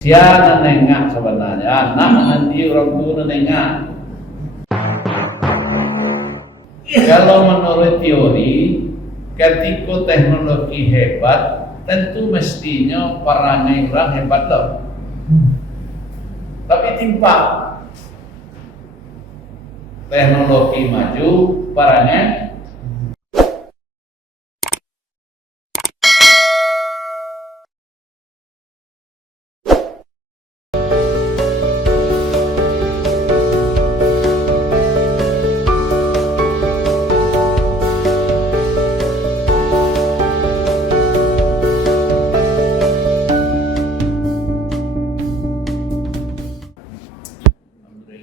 Siya nengak sebenarnya, anak nanti orang tua nengak. Kalau menurut teori, ketika teknologi hebat, tentu mestinya perangai orang hebat loh. Tapi timpak, teknologi maju, perangai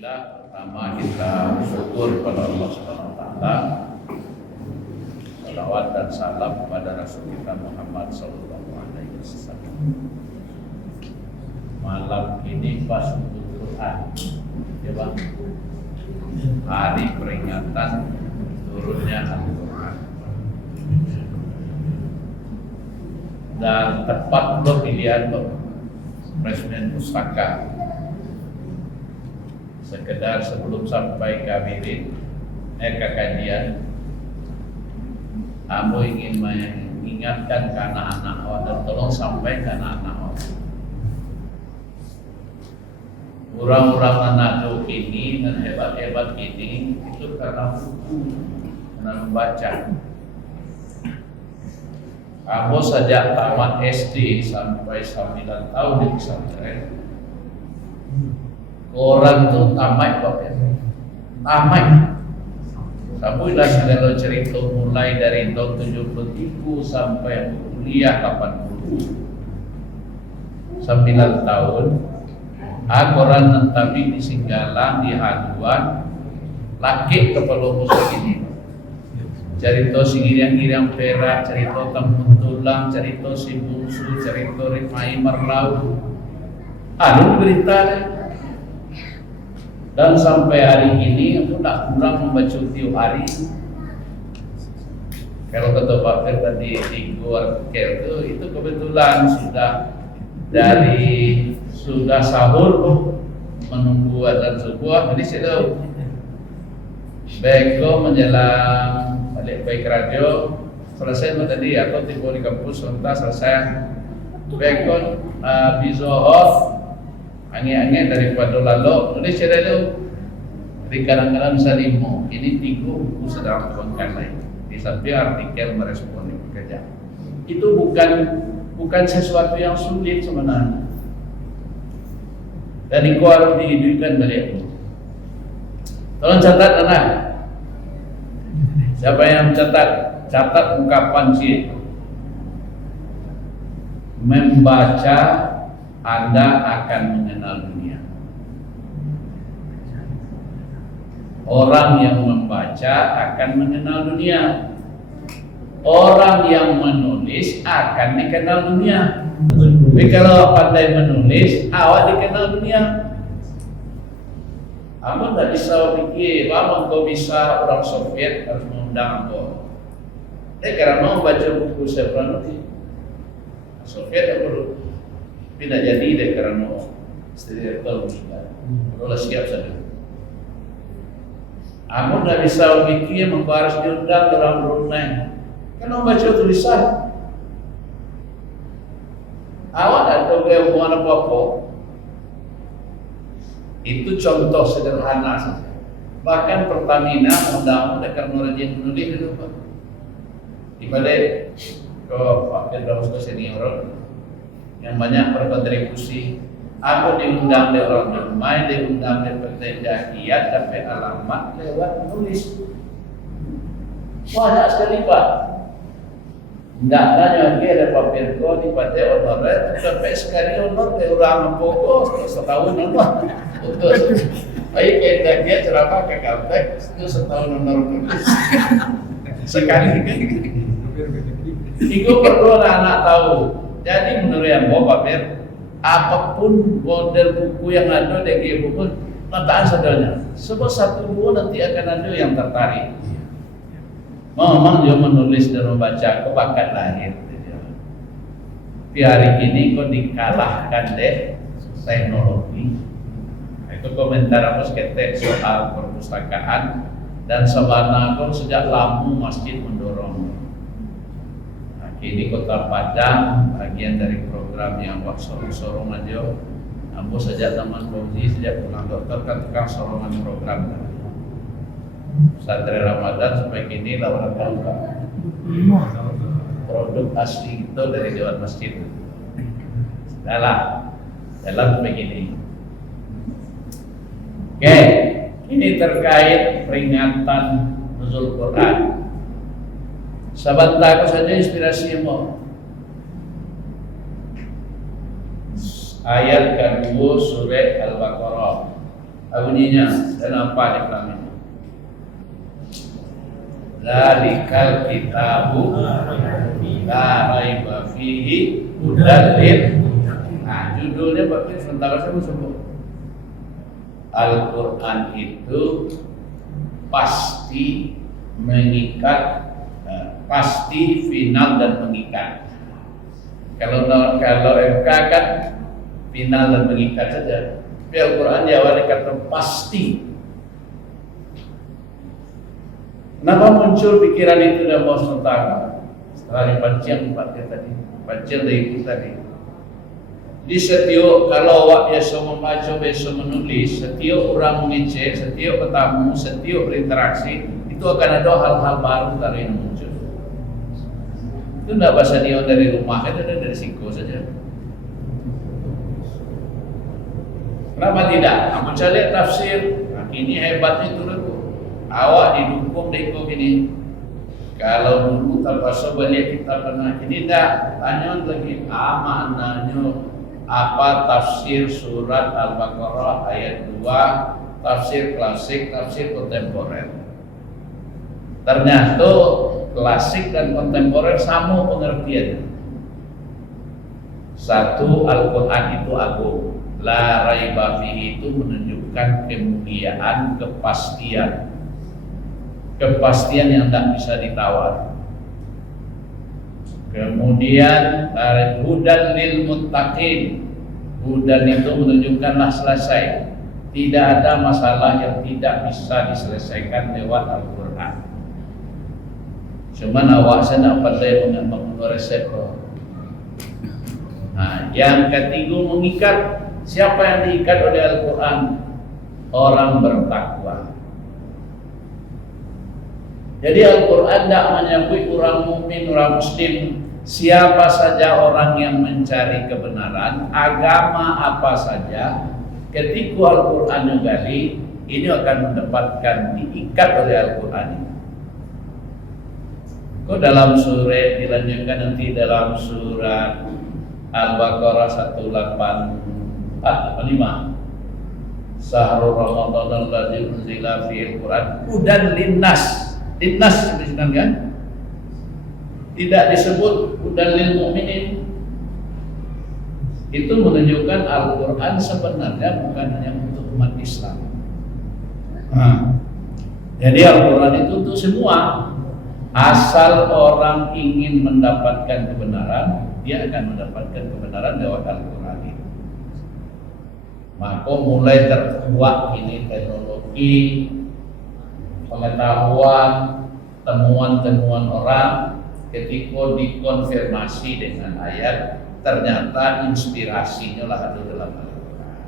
pertama kita bersyukur pada Allah Subhanahu wa taala. Salawat dan salam kepada Rasul kita Muhammad sallallahu alaihi wasallam. Malam ini pas untuk Quran. Ya Bang. Hari peringatan turunnya Al-Quran. Dan tepat untuk pilihan Presiden Pustaka. Sekedar sebelum sampai kabinet ke kajian, aku ingin mengingatkan ke anak-anak awak dan tolong sampai ke anak-anak awak. Orang-orang Manado ini dan hebat-hebat ini itu karena buku, karena membaca. Aku sejak tamat SD sampai 9 tahun di pesantren, orang tuh tamat kok ya, tamat. Kamu udah segala cerita mulai dari tahun 73 sampai kuliah 80, 9 tahun. Aku orang nanti di Singgalang, di Haduan, laki kepala musuh ini. Cerita singiriang-iriang perak, cerita tembun tulang, cerita si bungsu, cerita Rifai Merlau. Berita deh. Dan sampai hari ini aku tak kurang membaca tiap hari. Kalau kata Pak Fir tadi di artikel itu kebetulan sudah sahur menunggu azan subuh. Jadi saya beko menjelang balik baik radio selesai tadi atau tiba di kampus sebentar selesai beko bizohor angin-angin daripada lalu Indonesia itu di kadang-kadang salimo ini 3 buku sedang tuangkan lain di samping artikel merespon kerja itu bukan sesuatu yang sulit sebenarnya dan itu harus dihidupkan beliau. Tolong catat anak, siapa yang catat ungkapan sih membaca Anda akan mengenal dunia. Orang yang membaca akan mengenal dunia. Orang yang menulis akan dikenal dunia. Tapi kalau pandai menulis, awak dikenal dunia. Kamu tak bisa pikir, kau bisa orang Soviet harus mengundang aku. Karena mau baca buku seperti Soviet aku tidak jadi deh karena stereotip meninggal. Kalau siap saja. Aku tidak bisa mikir harus diundang dalam Brunei. Kan baca tulisan. Awak tak tahu hubungan apa-apa. Itu contoh sederhana saja. Bahkan Pertamina undang dekat rajin menulis itu Pak. Di balik ke Pak Firdaus senior yang banyak berkontribusi. Aku diundang di orang Dumai, diundang di PT Jakiyat, sampai alamat lewat menulis. Banyak sekali Pak. Tidak tanya lagi ada Pak Firko di PT Honorer, sampai sekali honor ke orang Pokok setahun honor. Baik kayak Jakiyat ceramah ke Kaltek, itu setahun honor menulis. Sekali kan? Itu perlu anak tahu. Jadi menurut yang Pak Fir, apapun model buku yang ada di buku, letakkan sadarnya. Sebab 1-2 nanti akan ada yang tertarik. Memang dia menulis dan membaca, kau bakat lahir. Tapi hari ini kau dikalahkan deh teknologi. Nah, itu komentar aku seketek soal perpustakaan dan sebenarnya sejak lama masjid mendorong. Nah, kini Kota Padang bagian dari program yang buat sorong aja. Ambo sejak teman Fauzi sejak pulang dokter kan tukang sorongan program. Santri Ramadan sampai kini 8 tahun produk asli itu dari Dewan Masjid. Dalam begini. Oke, ini terkait peringatan nuzul Quran. Sebentar saja inspirasimu. Ayat kedua surah Al-Baqarah. Bunyinya dan apa di belakang? Zalikal kitabu la raiba fihi hudan lil. Nah, judulnya Bapak sebentar saya mau sebut. Al-Quran itu pasti mengikat, pasti final dan mengikat. Kalau MK kan final dan mengikat saja. Tapi Al-Quran diawali kata pasti. Kenapa muncul pikiran itu dan mau sementara? Setelah dipancing tadi, pancing dari itu tadi. Jadi setiap kalau awak biasa membaca, biasa menulis, setiap orang mengecek, setiap bertamu, setiap berinteraksi, itu akan ada hal-hal baru dari yang muncul. Itu tidak bahasa dia dari rumah, itu dari siko saja. Kenapa tidak? Aku cari tafsir, nah, ini hebatnya itu lagu. Awak didukung deko gini. Kalau dulu terpaksa balik kita pernah ini tidak tanya lagi maknanya apa tafsir surat Al-Baqarah ayat 2, tafsir klasik, tafsir kontemporer. Ternyata klasik dan kontemporer sama pengertiannya. Satu, Al-Quran itu agung. La raiba fihi itu menunjukkan kemuliaan, kepastian. Kepastian yang tak bisa ditawar. Kemudian hudan lil muttaqin. Hudan itu menunjukkanlah selesai. Tidak ada masalah yang tidak bisa diselesaikan lewat Al-Quran. Cuman awak saya tak pandai mengambil resep. Nah, yang ketiga mengikat. Siapa yang diikat oleh Al-Quran? Orang bertakwa. Jadi Al-Quran tidak menyebut orang mukmin, orang muslim. Siapa saja orang yang mencari kebenaran, agama apa saja, ketika Al-Quran menggali, ini akan mendapatkan diikat oleh Al-Quran. Kok dalam surat dilanjutkan nanti dalam surat Al-Baqarah 185. Syahrul Ramadan alladzi unzila fihi Al-Quran hudan linnas. Linnas disebutkan kan? Tidak disebut hudan lil mu'minin. Itu menunjukkan Al-Quran sebenarnya bukan hanya untuk umat Islam. Jadi Al-Quran itu untuk semua. Asal orang ingin mendapatkan kebenaran, dia akan mendapatkan kebenaran lewat Al-Quran itu. Maka mulai terkuat ini teknologi, pengetahuan, temuan-temuan orang ketika dikonfirmasi dengan ayat, ternyata inspirasinya lah ada dalam Al-Quran.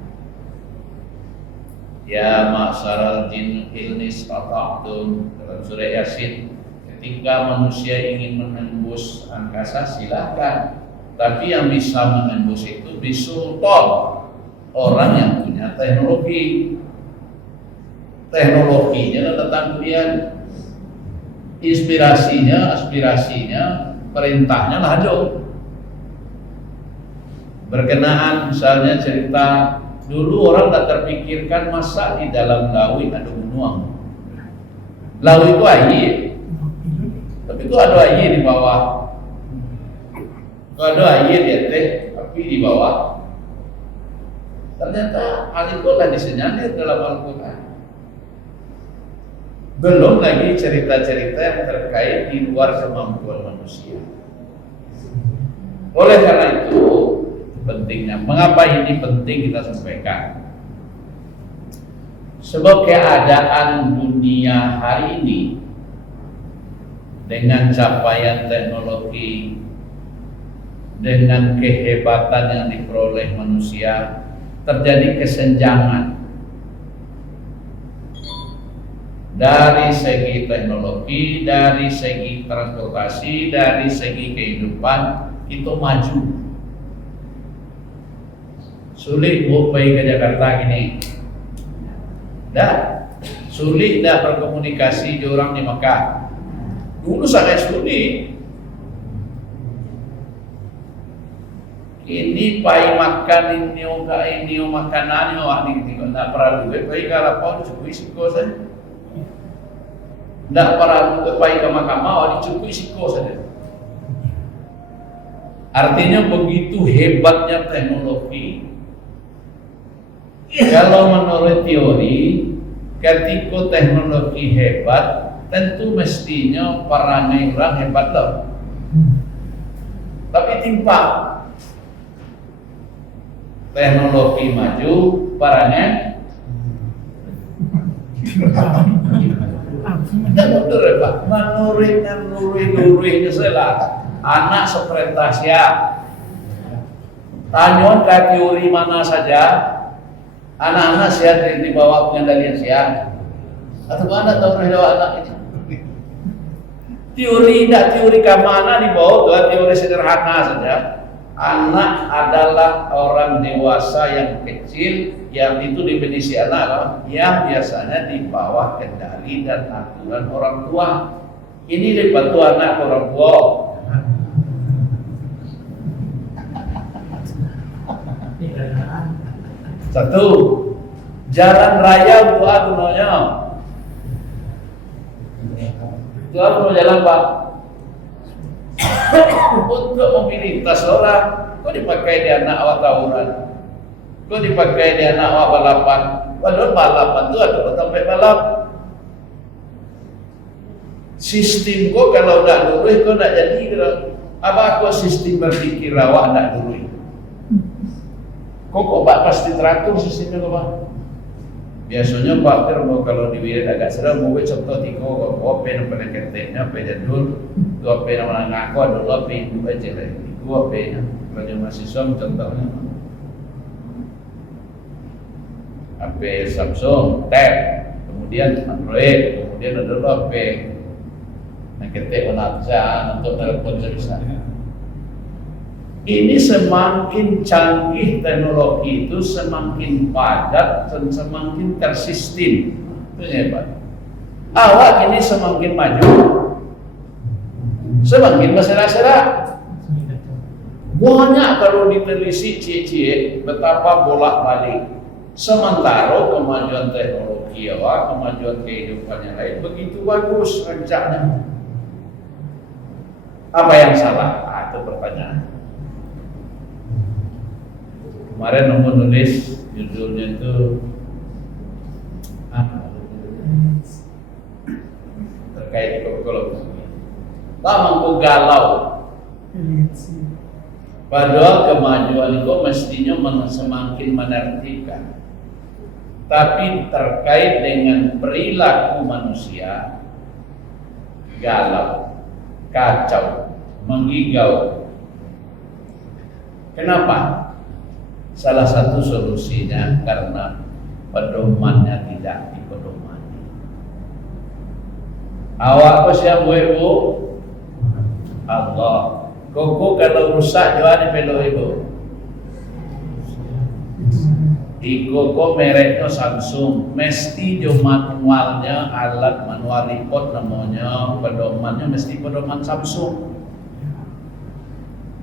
Ya ma'syaral jin ilnis tata'tum, dalam surah Yasin, ketika manusia ingin menembus angkasa silahkan, tapi yang bisa menembus itu bisultan, orang yang punya teknologi. Teknologinya tentang kemudian inspirasinya, aspirasinya, perintahnya lah ada. Berkenaan misalnya cerita dulu orang tak terpikirkan masa di dalam laut ada benuang. Laut itu air, tapi itu ada air di bawah. Itu ada air di atas, tapi di bawah. Ternyata hal itu lah disenyalir dalam Al-Quran. Belum lagi cerita-cerita yang terkait di luar kemampuan manusia. Oleh karena itu, pentingnya. Mengapa ini penting kita sampaikan? Sebab keadaan dunia hari ini dengan capaian teknologi, dengan kehebatan yang diperoleh manusia, terjadi kesenjangan dari segi teknologi, dari segi transportasi, dari segi kehidupan itu maju. Sulit bu pergi ke Jakarta gini. Dah, sulit dah berkomunikasi di orang di Mekah. Dulu sangat sulit. Ini pai makan ini makanan ini gitu. Nggak pernah duit pai kalau kau dicukui siko saja. Nggak pernah duit pai ke mahkamah dicukui siko saja. Artinya begitu hebatnya teknologi. Kalau menurut teori, ketika teknologi hebat, tentu mestinya perangai orang hebat loh. Tapi timpang. Teknologi maju, perangai tidak mundur ya Pak. Menurih salah. Anak seprentasia. Tanyon ke teori mana saja. Anak-anak sehat di bawah pengendalian sehat. Atau mana tahu berapa anak ini? Teori ke mana dibawa teori sederhana saja. Anak adalah orang dewasa yang kecil, yang itu definisi anak yang biasanya di bawah kendali dan aturan orang tua. Ini dibantu anak orang tua. Satu, jalan raya untuk gunanya. Itu apa jalan Pak? Untuk mobilitas orang. Kok dipakai di anak awak tawuran? Kok dipakai di anak awak balapan? Padahal balapan itu ada sampai balap. Sistem kok kalau tidak lurus kok tidak jadi. Apa kok sistem berpikir awak tidak lurus? Kok Pak pasti teratur sistemnya kok Pak? Biasanya Pak Firmo kalau di wilayah agak serem mau contoh tiko kok open pada keteknya pada dulu dua pe nama ngaku ada dua pe dua aja lah dua pe nya kalau mahasiswa contohnya HP Samsung Tab kemudian Android kemudian ada dua pe nah ketek aja untuk telepon bisa. Ini semakin canggih teknologi itu semakin padat dan semakin tersistem. Itu hebat. Awak ini semakin maju, semakin berserak-serak. Banyak kalau ditelisik cie-cie betapa bolak-balik. Sementara kemajuan teknologi awak, kemajuan kehidupan yang lain begitu bagus rencana. Apa yang salah? Itu pertanyaan. Kemarin nomor nulis judulnya itu terkait ekologi. Mangku galau. Padahal kemajuan itu mestinya semakin menertibkan. Tapi terkait dengan perilaku manusia galau, kacau, menggigau. Kenapa? Salah satu solusinya karena pedomannya tidak dipedomani. Awak apa siapa ibu? Allah. Koko kalau rusak jangan dipeluk ibu. Di koko mereknya Samsung, mesti jo manualnya alat manual report namanya, pedomannya mesti pedoman Samsung.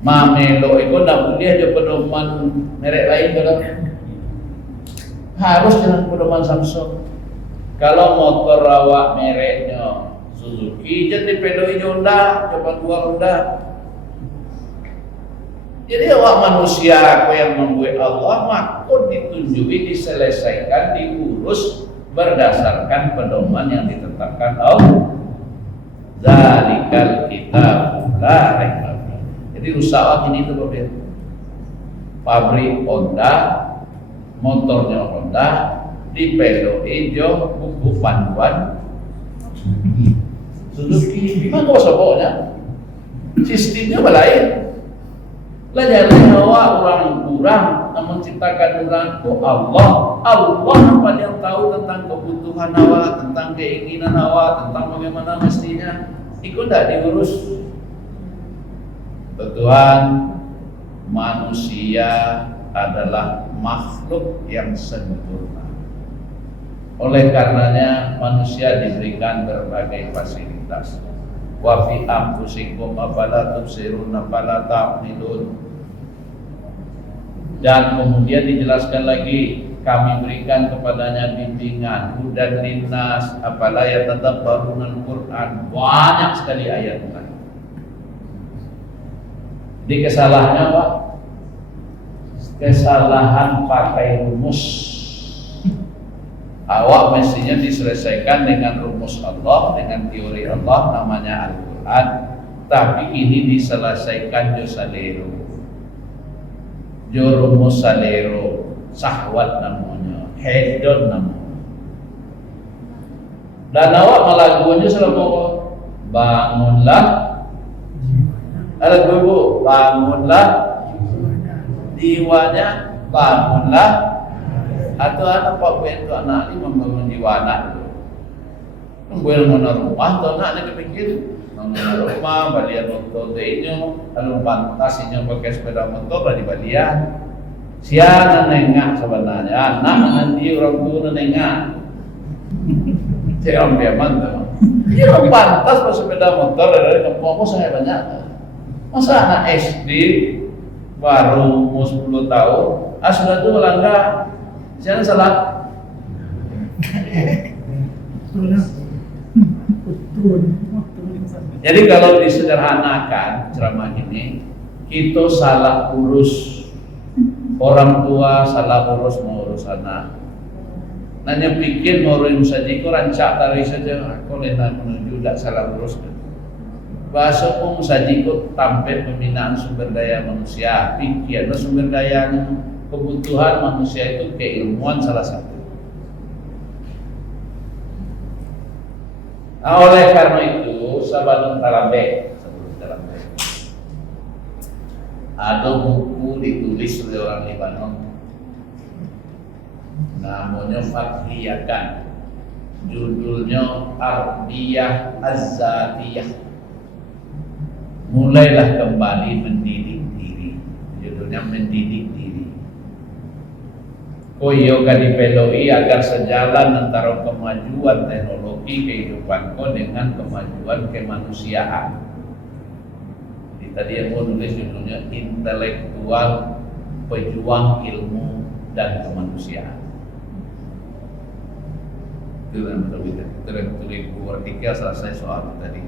Mamelo itu tidak boleh aja pedoman merek lain kalau harus dengan pedoman Samsung. Kalau motor awak mereknya Suzuki, jadi pedoi Honda, coba dua Honda. Jadi awak manusia aku yang membuat Allah makut ditunjuki, diselesaikan, diurus berdasarkan pedoman yang ditetapkan Allah. Zalikal kitab la raiba. Jadi rusak ini itu berbeda. pabrik Honda, motornya Honda, dipeloi jo buku panduan Suzuki. Gimana pokoknya sistemnya lain. Lah jangan hawa orang menciptakan orangku Allah. Allah yang tahu tentang kebutuhan hawa, tentang keinginan hawa, tentang bagaimana mestinya. Itu tidak diurus. Tuhan, manusia adalah makhluk yang sempurna. Oleh karenanya manusia diberikan berbagai fasilitas. Wa fi anfusikum afala tubsirun afala ta'qilun. Dan kemudian dijelaskan lagi, kami berikan kepadanya bimbingan hudan linnas afala yatadabbarunal Quran. Banyak sekali ayatnya. Di kesalahannya Pak, kesalahan pakai rumus. Awak mestinya diselesaikan dengan rumus Allah, dengan teori Allah namanya Al-Quran. Tapi ini diselesaikan josalero, rumus salero, sahwat namanya, hedon namanya. Dan awak melakukannya selama bangunlah, ada ibu bangunlah jiwanya, bangunlah. Atau anak pak itu anak ini membangun jiwa anak itu. Membuat mana rumah, atau anak ini kepikir bangun rumah, balian motor teinyo, lalu pantasinya pakai sepeda motor lah di balian. Siapa nengak sebenarnya, anak nanti orang tua nengak. Saya orang biaman tuh. Dia orang pantas pakai sepeda motor dari kampung saya banyak. Masa anak SD baru umur 10 tahun, sudah tuh langgar. Jangan salah. Jadi kalau disederhanakan ceramah ini, kita salah urus orang tua, salah urus mengurus anak. Nanya pikir mau urus saja, kau rancak dari saja. Kau lena menuju tak salah urus. Bahasa saja kau tampil pembinaan sumber daya manusia. Pikir sumber dayanya. Kebutuhan manusia itu keilmuan salah satu. Nah, oleh karena itu sebelum talambe ada buku ditulis oleh orang Lebanon namanya Fathiyatan, judulnya Arbiyah Az-Zatiyah, mulailah kembali mendidik diri. Judulnya mendidik diri. Koyo kadipeloi agar sejalan antara kemajuan teknologi kehidupanku dengan kemajuan kemanusiaan. Jadi tadi yang mau nulis judulnya intelektual pejuang ilmu dan kemanusiaan. Itu yang betul-betul artikel selesai soal tadi.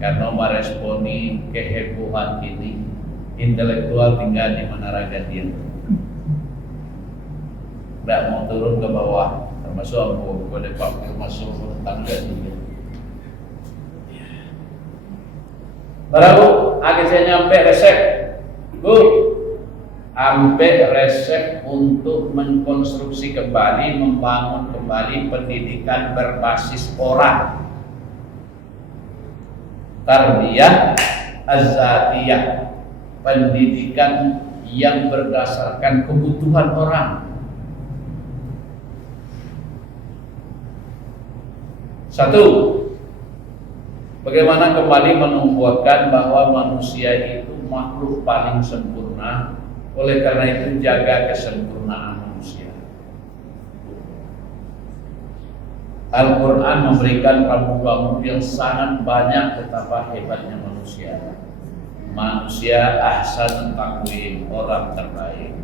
Karena meresponi kehebohan ini, intelektual tinggal di Menara Gantian. Tidak mau turun ke bawah, termasuk aku pada Pak masuk tangga ini. Baru akhirnya saya nyampe resep, Bu, sampai resep untuk mengkonstruksi kembali, membangun kembali pendidikan berbasis orang. Tarbiyah Az-Zatiyah, pendidikan yang berdasarkan kebutuhan orang. Satu, bagaimana kembali menumbuhkan bahwa manusia itu makhluk paling sempurna. Oleh karena itu jaga kesempurnaan manusia. Al-Quran memberikan rambu-rambu yang sangat banyak betapa hebatnya manusia. Manusia ahsanut taqwim, orang terbaik.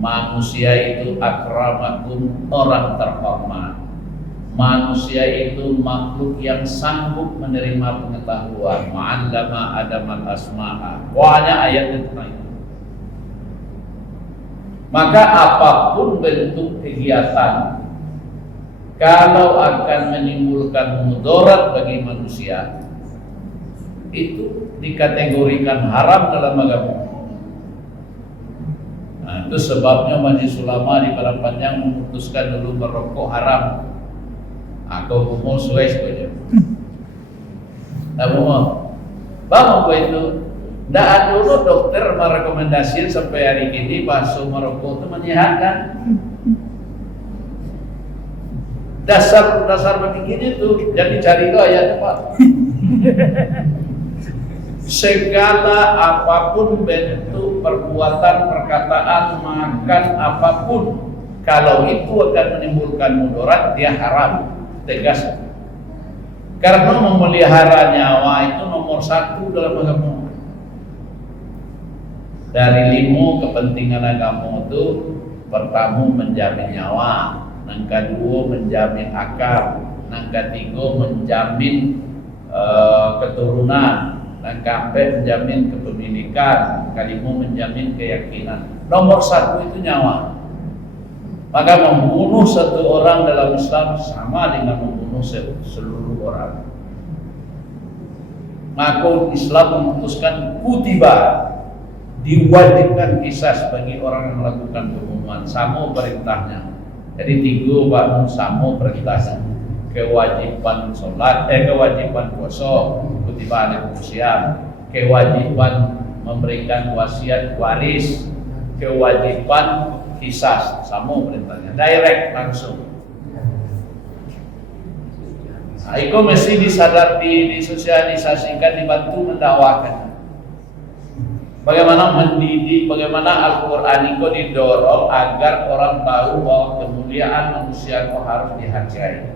Manusia itu akramakum, orang terhormat. Manusia itu makhluk yang sanggup menerima pengetahuan. Ma'allama Adam al-asma'a. Banyak ayat tentang itu. Maka apapun bentuk kegiatan, kalau akan menimbulkan mudarat bagi manusia, itu dikategorikan haram dalam agama. Nah, itu sebabnya majelis ulama di Padang Panjang memutuskan dulu merokok haram. Aku umum suwes saja. Tahu mau? Bang itu, dah dulu dokter merekomendasikan sampai hari ini basuh merokok itu menyehatkan. Dasar begini tuh, jadi cari lo ayatnya Pak. Segala apapun bentuk perbuatan, perkataan, makan apapun, kalau itu akan menimbulkan mudarat, dia haram, tegas. Karena memelihara nyawa itu nomor 1 dalam agama. Dari 5 kepentingan agama itu, pertama menjamin nyawa, yang kedua menjamin akal, yang ketiga menjamin keturunan, yang keempat menjamin kepemilikan, kelima menjamin keyakinan. Nomor 1 itu nyawa. Maka membunuh satu orang dalam Islam sama dengan membunuh seluruh orang. Maka Islam memutuskan kutiba, diwajibkan kisas bagi orang yang melakukan pembunuhan, sama perintahnya. Jadi 3 bangun sama perintahnya. Kewajiban sholat, kewajiban puasa, kutiba alaikum syiyam, kewajiban memberikan wasiat waris, kewajiban kisas, sama perintahnya, direct langsung. Nah, itu mesti disosialisasikan, dibantu mendakwakan. Bagaimana mendidik, bagaimana Al-Quran itu didorong agar orang tahu bahwa kemuliaan manusia itu harus dihargai.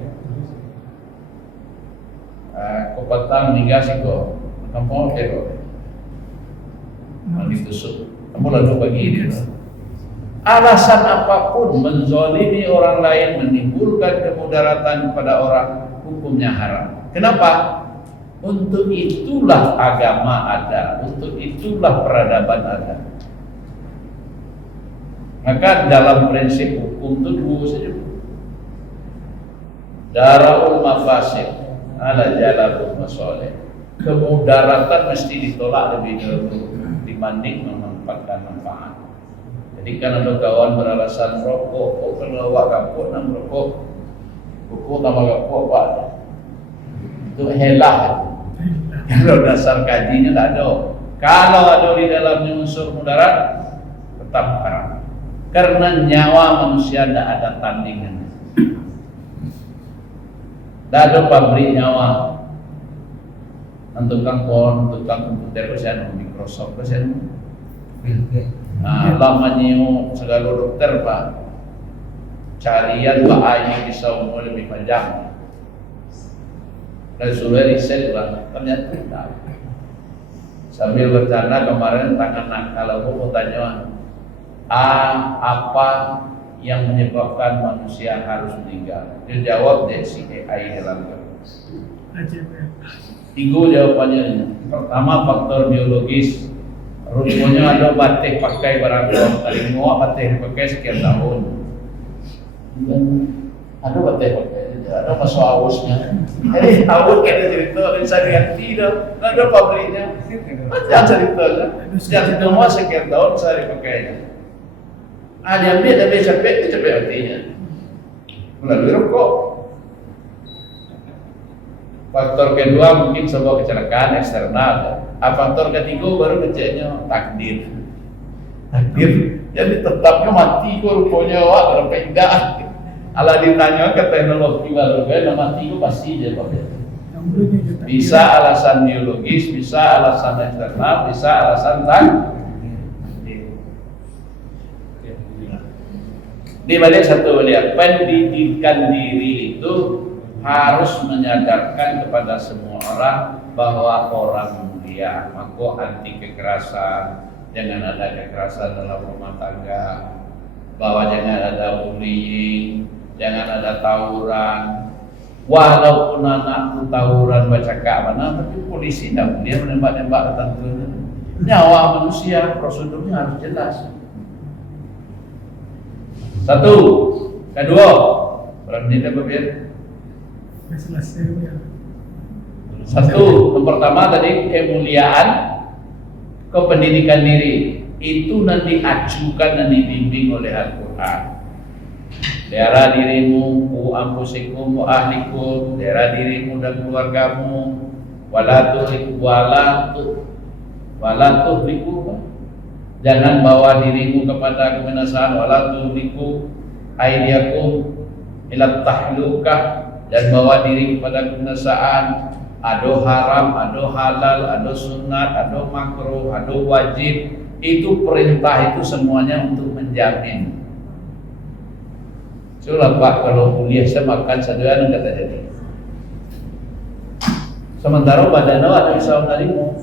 Kau petang hingga sih kau, kamu kau, nanti tusuk, kamu lalu bagi ini. Alasan apapun menzolimi orang lain, menimbulkan kemudaratan kepada orang, hukumnya haram. Kenapa? Untuk itulah agama ada, untuk itulah peradaban ada. Maka dalam prinsip hukum itu 2 saja. Darul mafasid ala jalabul masoleh. Kemudaratan mesti ditolak lebih dulu dibanding memanfaatkan manfaat. Jadi kan ada kawan beralasan rokok, oh kalau awak kapok nak merokok, rokok tambah kapok Pak. Itu helah. Kalau dasar kajinya tak ada. Kalau ada di dalamnya unsur mudarat, tetap haram. Karena nyawa manusia tidak ada tandingan. Tidak ada pabrik nyawa. Tukang phone, tukang komputer, kesian Microsoft, kesian. Nah, lamanya segala dokter Pak. Carian Pak Ayu bisa umur lebih panjang. Dan sudah riset Bang, ternyata tidak. Sambil bercanda kemarin tangan kalau mau tanya, apa yang menyebabkan manusia harus meninggal? Dia jawab dari si AI dalam. 3 jawabannya. Pertama faktor biologis. Rupanya ada batik pakai barang kali muak batik pakai sekian tahun. Ada batik pakai, ada masuk awusnya. Jadi awus kita cerita dan saya tidak ada pabriknya. Jangan cerita lah. Jangan semua sekian tahun saya pakainya. Ada ambil tapi capek hatinya. Melalui rokok. Faktor kedua mungkin sebuah kecelakaan eksternal. Faktor ketiga baru keceknya takdir. Jadi tetapnya mati kok rupanya awak berpindah. Ala ditanya ke teknologi baru kan mati itu pasti dia pakai. Bisa alasan biologis, bisa alasan eksternal, bisa alasan takdir. Di balik satu lihat pendidikan diri itu harus menyadarkan kepada semua orang bahwa orang mulia, maka anti kekerasan, jangan ada kekerasan dalam rumah tangga, bahwa jangan ada bullying, jangan ada tawuran. Walaupun anak itu tawuran baca keamanan, tapi polisi tidak boleh menembak-nembak tentunya. Nyawa manusia, prosedurnya harus jelas. 1, kedua, berapa menit apa biar? 1, yang pertama tadi kemuliaan, kependidikan diri. itu nanti diajukan dan dibimbing oleh Al-Quran. Daerah dirimu, ku ampusikum wa ahlikum, daerah dirimu dan keluargamu, walatuhliku, jangan bawa dirimu kepada kebinasaan, walatuhliku aidiakum ila tahlukah, dan bawa diri kepada kebinasaan. Ado haram, ado halal, ado sunat, ado makruh, ado wajib. Itu perintah itu semuanya untuk menjamin. Sudah Pak, kalau kuliah saya makan saduan kata jadi. Sementara badan awak ada bisa menarimu.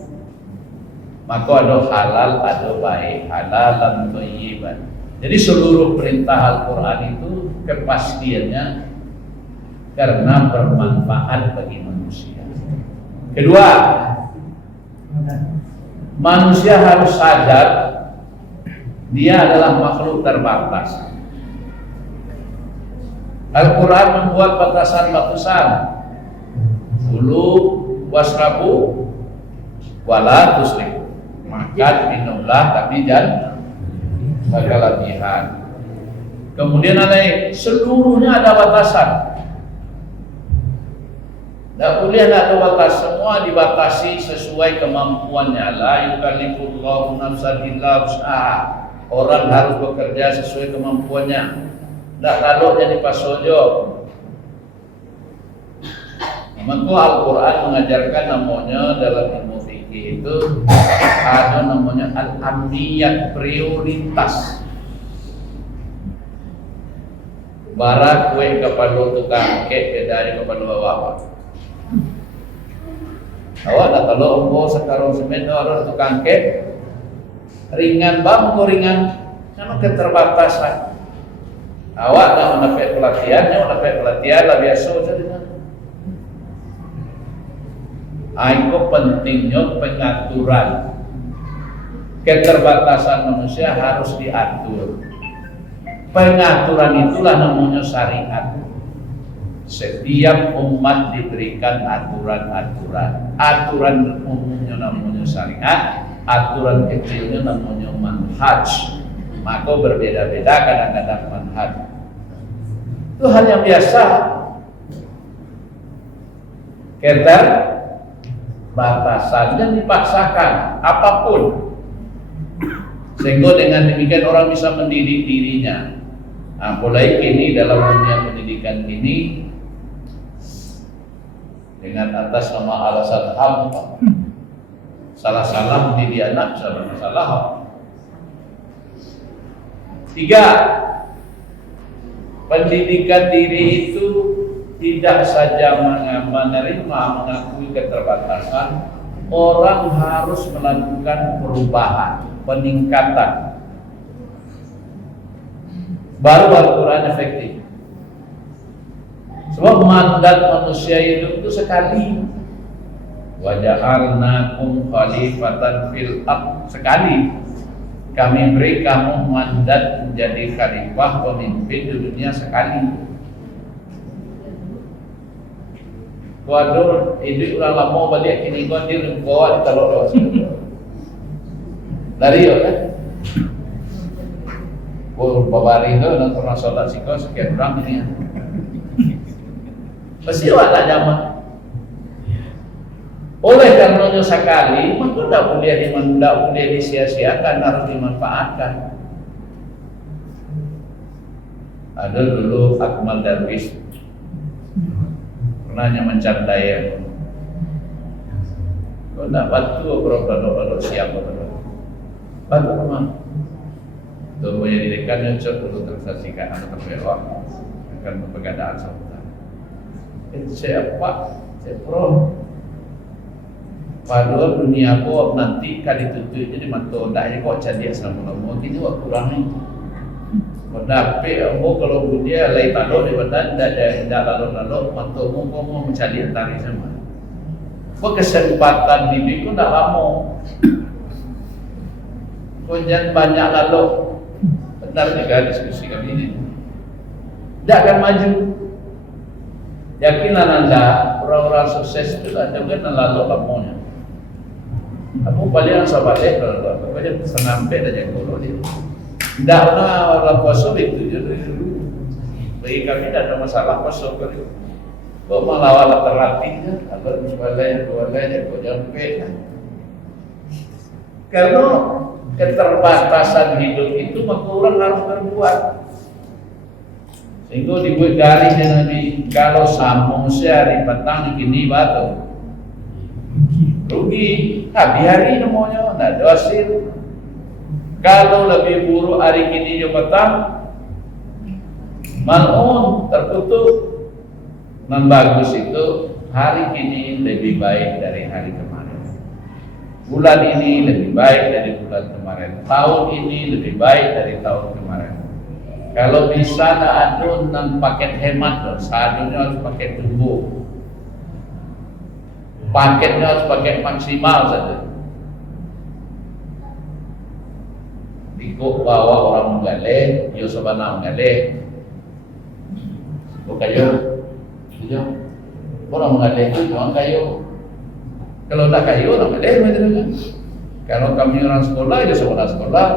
Maka ada halal, ada baik, halal dan thayyiban. Jadi seluruh perintah Al-Quran itu kepastiannya karena bermanfaat bagi manusia. Kedua, manusia harus sadar dia adalah makhluk terbatas. Al-Quran membuat batasan-batasan. Kulu wasrabu wala tusrifu. Makan, minumlah tapi jangan berlebihan. Kemudian ada seluruhnya ada batasan. Tidak boleh ada batas, semua dibatasi sesuai kemampuannya. La yukallifullahu nafsan illa wus'aha. Orang harus bekerja sesuai kemampuannya. Tidak kalau jadi pasojo. Maka Al-Quran mengajarkan namanya dalam ilmu fikih itu ada namanya al-amniyat, prioritas. Barak kue kepada tukang kek bedanya kepada bawa. Awak dah kalau engkau sekarang semen orang tukang kek ringan bang, ringan karena keterbatasan. Awak dah mendapat pelatihannya, mendapat pelatihan lah biasa saja. Itu pentingnya pengaturan. Keterbatasan manusia harus diatur. Pengaturan itulah namanya syariat. Setiap umat diberikan aturan-aturan. Aturan umumnya namanya syariat, aturan kecilnya namanya manhaj. Maka berbeda-beda kadang-kadang manhaj. Itu hal yang biasa. Batasannya dipaksakan apapun. Sehingga dengan demikian orang bisa mendidik dirinya. Apalagi kini dalam dunia pendidikan ini dengan atas nama alasan hampa, salah-salah mendidik anak bisa bermasalah. 3. Pendidikan diri itu tidak saja menerima mengakui keterbatasan, orang harus melakukan perubahan, peningkatan. Baru Al-Quran efektif. Sebab mandat manusia hidup itu sekali. Wa ja'alnakum khalifatan fil ardh, sekali. Kami beri kamu mandat menjadi khalifah, pemimpin di dunia sekali. Waduh, hidup orang lama balik kini kau dia bawa di talor dari yo kan. Babari itu dan pernah sholat siko sekian orang ini. Pasti ada zaman. Oleh karenanya sekali, maka tidak boleh disia-siakan, harus dimanfaatkan. Ada dulu Akmal Darwis pernahnya mencandai. Kau tak batu berapa siapa batu memang. Tuh yang didekannya dulu tersaksikan atau terpelok akan berpegadaan sama. Saya apa? Saya pro. Padahal dunia kau nanti kali tutup jadi mantu ndaknya kau cari selama-lama gini wak kurang ni. Tapi kalau dia lay talor di badan tidak lalu mantu kau mau mencari antara sama. Kesempatan diri kau dah lama. Kau jangan banyak lalu. Benar juga diskusi kami ini. Tidak akan maju. Yakinlah anda orang-orang sukses itu ada kan lalu lamanya. Aku paling sahabat kalau pokoknya senampe aja kalau dia. Tidak pernah orang puasa itu, jadi bagi kami tidak ada masalah puasa kali. Kok malah wala terlatihnya, agar sebalanya, kok jampe. Karena keterbatasan hidup itu maka orang harus berbuat. Sehingga dibuat garis Nabi, kalau sambung sehari petang gini batu rugi, hari namanya, tidak ada hasil. Kalau lebih buruk hari ini juga petang, mal'un, terkutuk. Yang bagus itu hari ini lebih baik dari hari kemarin. Bulan ini lebih baik dari bulan kemarin. Tahun ini lebih baik dari tahun kemarin. Kalau bisa adun dan paket hemat, seadunnya harus pakai tumbuh. Paketnya harus pakai maksimal saja. Ikut bawa orang menggale, yo sabana menggale. Bukayo. Orang mengadai itu cuma kayu. Kalau tak kayu, orang mengadai. Kalau kami orang sekolah, ya sekolah sekolah.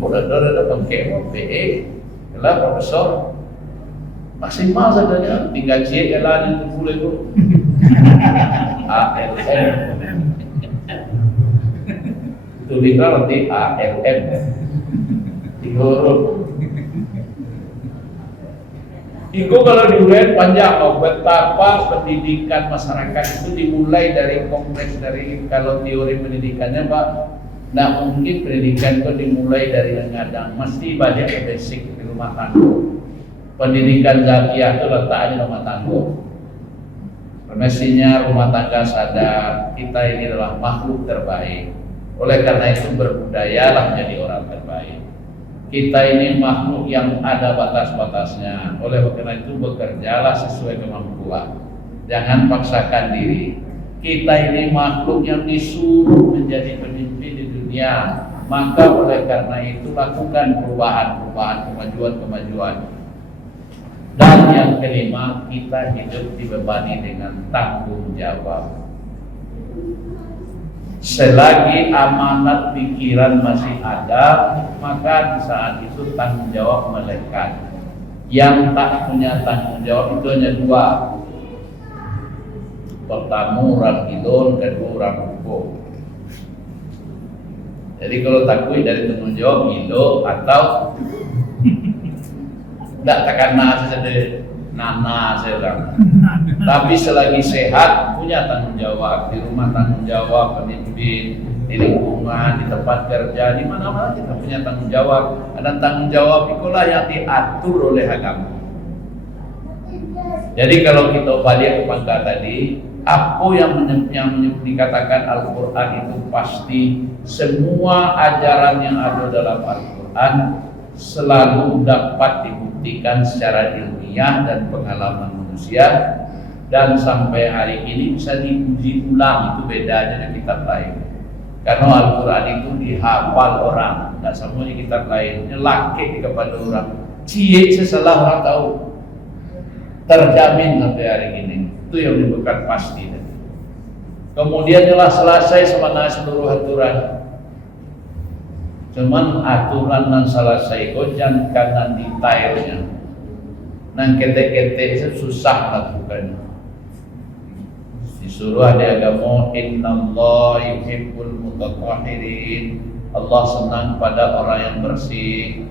Udah pengkemo, PE, kelah profesor. Maksimal saja, tinggal cek jalan itu boleh tu. ALM. Itu dikira nanti ALM. Tiga huruf. Itu kalau diuraikan panjang, betapa pendidikan masyarakat itu dimulai dari kompleks, dari kalau teori pendidikannya Pak, nah mungkin pendidikan itu dimulai dari yang ngadang, mesti banyak basic di rumah tangga. Pendidikan zakiyah itu letaknya di rumah tangga. Mestinya rumah tangga sadar kita ini adalah makhluk terbaik. Oleh karena itu berbudayalah menjadi orang terbaik. Kita ini makhluk yang ada batas-batasnya. Oleh karena itu bekerjalah sesuai kemampuan. Jangan paksakan diri. Kita ini makhluk yang disuruh menjadi pemimpin di dunia. Maka oleh karena itu lakukan perubahan-perubahan, kemajuan-kemajuan. Dan yang kelima, kita hidup dibebani dengan tanggung jawab. Selagi amanat pikiran masih ada, maka di saat itu tanggung jawab melekat. Yang tak punya tanggung jawab itu hanya dua. Pertama orang idon, kedua orang hukum. Jadi kalau takut dari tanggung jawab ido atau tidak takkan saja nana saya bilang. Tapi selagi sehat punya tanggung jawab di rumah, tanggung jawab pemimpin, di lingkungan, di tempat kerja, di mana-mana kita punya tanggung jawab. Dan tanggung jawab itulah yang diatur oleh agama. Jadi kalau kita balik ke pangkat tadi, apa yang dikatakan Al-Quran itu pasti semua ajaran yang ada dalam Al-Quran selalu dapat dibuktikan secara ilmiah dan pengalaman manusia, dan sampai hari ini bisa diuji ulang. Itu bedanya dengan kitab lain, karena Al-Quran itu dihafal orang, tidak semuanya kitab lainnya laki kepada orang, cie sesalah orang tahu, terjamin sampai hari ini. Itu yang bukan pasti. Kemudian telah selesai sebenarnya seluruh aturan. Cuman aturan yang selesai gojan karena detailnya. Nang ketek-ketek itu susah lakukannya. Disuruh ada agama innallaha yuhibbul mutatahhirin. Allah senang pada orang yang bersih.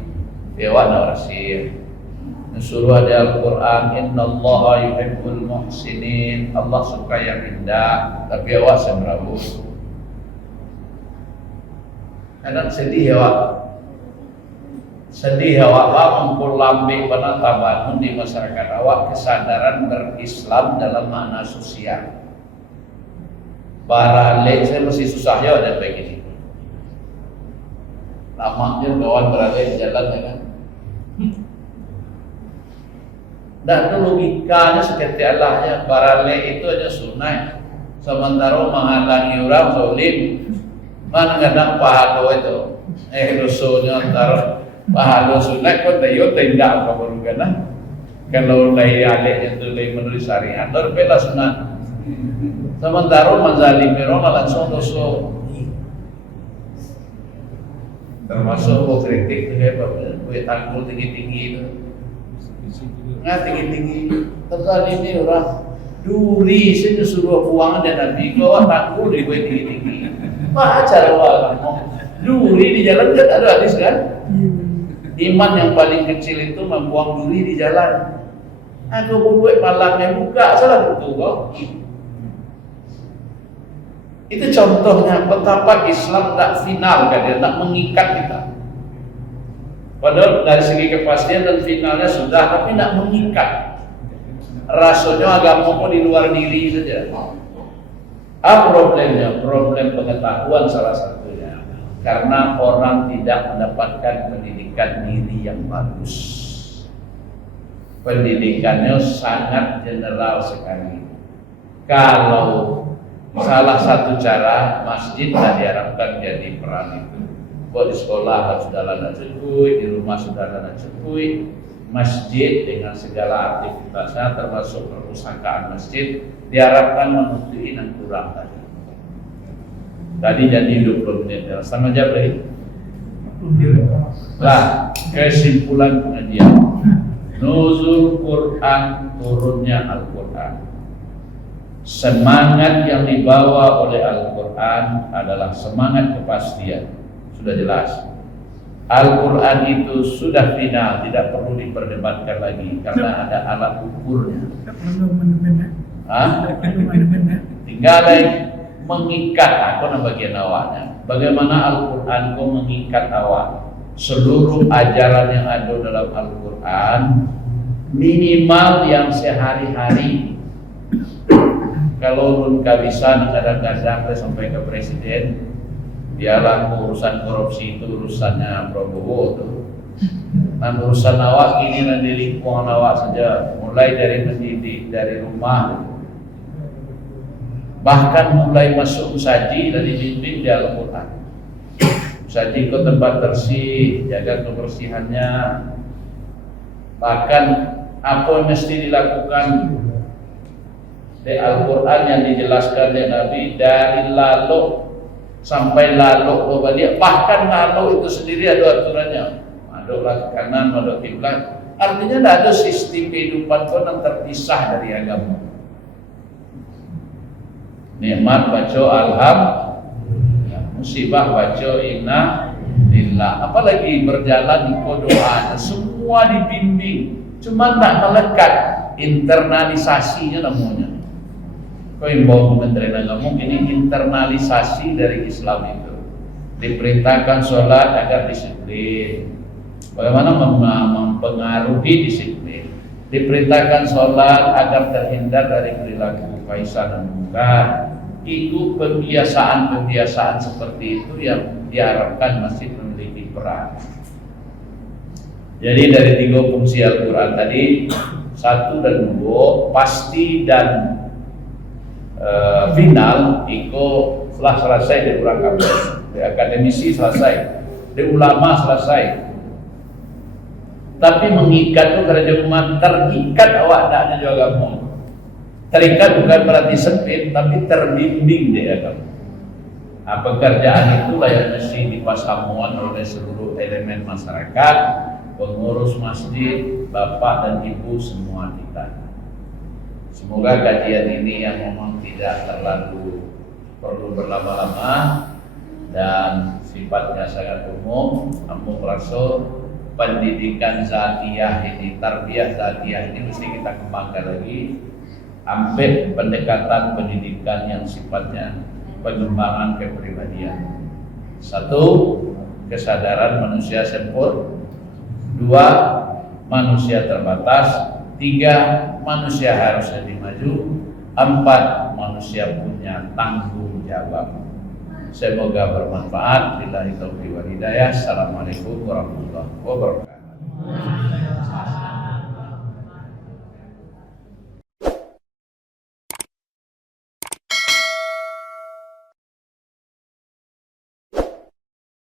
Dewa bersih. Disuruh ada Al-Quran innallaha yuhibbul muhsinin. Allah suka yang indah, tapi awak semrawut. Kadang sedih awak mengkul lambe pada tabangun di masyarakat awak kesadaran berislam dalam makna sosial. Barale saya masih susah ya ada begini. Lamanya kawan berada di jalan ya kan. Dan itu logikanya seperti Allahnya, barale itu aja sunnah. Sementara menghalangi orang zalim. Mana kadang pahalo itu, dosonya antara pahalo sunnah kau tayo tidak apa baru kena. Kalau lay alih itu lay menulis syariat, berbeda sunnah. Sementara menzalim orang langsung doso. Termasuk gua kritik juga gue tanggul tinggi-tinggi itu. Nggak tinggi-tinggi. Terus ini orang duri sini suruh buang dan Nabi bawa tanggul di gue tinggi-tinggi. Wah acara kamu. Duri di jalan kan ada hadis kan? Iman yang paling kecil itu membuang duri di jalan. Aku buat malangnya buka salah betul kok. Itu contohnya betapa Islam tak final kan, dia tak mengikat kita. Padahal dari segi kepastian dan finalnya sudah, tapi tak mengikat. Rasanya agama pun di luar diri saja. Apa problemnya? Problem pengetahuan salah satunya. Karena orang tidak mendapatkan pendidikan diri yang bagus. Pendidikannya sangat general sekali. Kalau salah satu cara masjid tak diharapkan jadi peran itu. Buat di sekolah harus dalam cekui, di rumah sudah dalam cekui. Masjid dengan segala aktivitasnya termasuk perpustakaan masjid diharapkan menutupi yang kurang tadi. Tadi jadi 20 menit, setengah jam lagi. Lah, kesimpulan pengajian. Nuzul Quran, turunnya Al-Quran. Semangat yang dibawa oleh Al-Quran adalah semangat kepastian. Sudah jelas. Al-Quran itu sudah final, tidak perlu diperdebatkan lagi karena ada alat ukurnya. Tinggal mengikat aku bagian awalnya. Bagaimana Al-Quran kau mengikat awal? Seluruh ajaran yang ada dalam Al-Quran minimal yang sehari-hari. Kalau belum bisa kadang-kadang sampai ke presiden, biarlah urusan korupsi itu urusannya Prabowo tuh. Nah urusan awak ini nanti lingkungan awak saja, mulai dari mendidik, dari rumah, bahkan mulai masuk saji dan dibimbing di Al-Quran. Saji ke tempat bersih, jaga kebersihannya. Bahkan apa yang mesti dilakukan di Al-Quran yang dijelaskan oleh Nabi dari lalu sampai lalu balik, bahkan lalu itu sendiri ada aturannya. Maduk ke kanan, maduk kiblat. Artinya tidak ada sistem kehidupan kau yang terpisah dari agama. Nikmat baca alhamdulillah, musibah baca inna lillah. Apalagi berjalan ikut doa, semua dibimbing. Cuma tak melekat, internalisasinya namanya. Kau yang bawa Kementerian Agama ini internalisasi dari Islam itu. Diperintahkan sholat agar disiplin. Bagaimana mempengaruhi disiplin? Diperintahkan sholat agar terhindar dari perilaku fahisah dan munkar. Itu kebiasaan-kebiasaan seperti itu yang diharapkan masih memiliki peran. Jadi dari 3 fungsi Al-Quran tadi, 1 dan 2 pasti dan final itu telah selesai di orang kampus, di akademisi selesai, di ulama selesai. Tapi mengikat itu karena cuma terikat awak ada juga agama. Terikat bukan berarti sempit, tapi terbimbing di agama. Nah, pekerjaan itulah yang mesti dipasamuan oleh seluruh elemen masyarakat, pengurus masjid, bapak dan ibu semua kita. Semoga kajian ini yang memang tidak terlalu perlu berlama-lama dan sifatnya sangat umum, namun merasa pendidikan zatiyah ini, tarbiyah zatiyah ini mesti kita kembangkan lagi, sampai pendekatan pendidikan yang sifatnya pengembangan kepribadian. 1, kesadaran manusia sempurna. 2, manusia terbatas. 3, manusia harus lebih maju. 4, manusia punya tanggung jawab. Semoga bermanfaat. Billahi taufiq wal hidayah. Assalamualaikum warahmatullahi wabarakatuh.